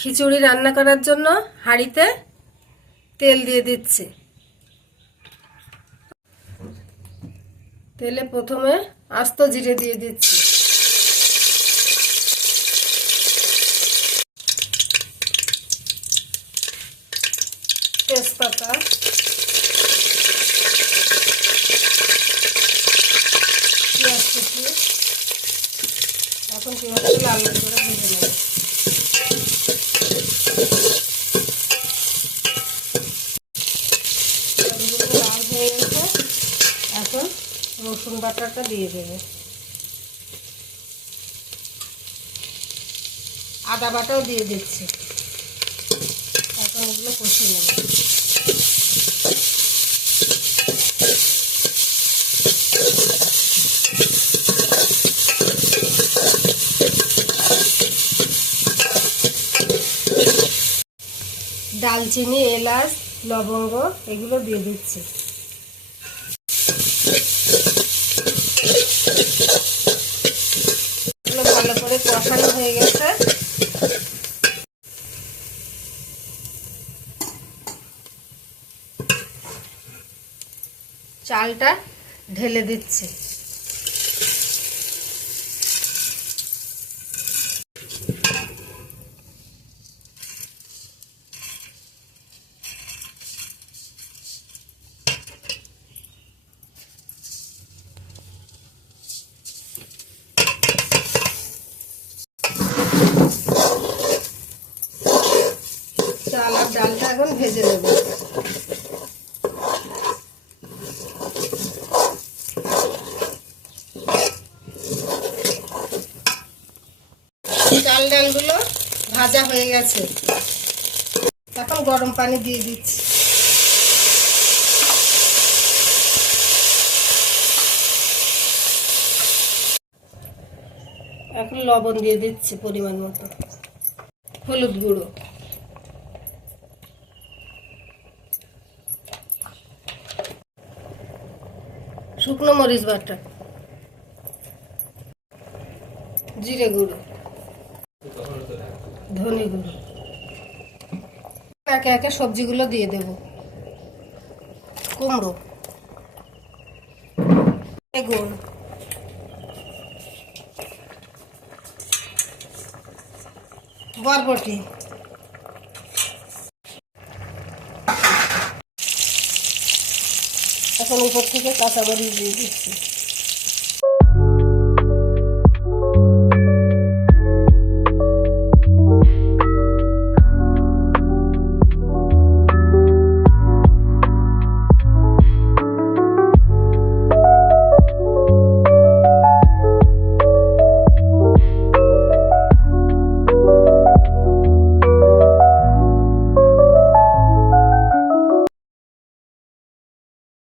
খিচুড়ি রান্না করার জন্য হাঁড়িতে তেল দিয়ে দিচ্ছি। তেলে প্রথমে আস্ত জিরে দিয়ে দিচ্ছি। তেজপাতা। পেঁয়াজ কুচি। এখন লাল করে ভেজে নেব পেঁয়াজগুলো লাল হয়ে গেছে এখন রসুন বাটাটা দিয়ে দেবে। আদা বাটাও দিয়ে দিচ্ছি। এখন এগুলো নেব। ডালচিনি, এলাচ, লবঙ্গ এগুলো দিয়ে দিচ্ছি এগুলো ভালো করে কষানো হয়ে গেছে। চালটা ঢেলে দিচ্ছি। চাল ডালটা এখন ভেজে নেব। চাল ডালগুলো ভাজা হয়ে গেছে। এখন গরম পানি দিয়ে দিচ্ছি। এখন লবণ দিয়ে দিচ্ছি পরিমাণ মতো। হলুদ গুঁড়ো। শুকনো মরিচ বাটা। জিরে গুঁড়ো। ধনে গুঁড়ো। একে একে সবজিগুলো দিয়ে দেব। কুমড়ো। বেগুন। বরবটি। এখন উপর থেকে কাঁচা মরিচ দিয়ে দিচ্ছি।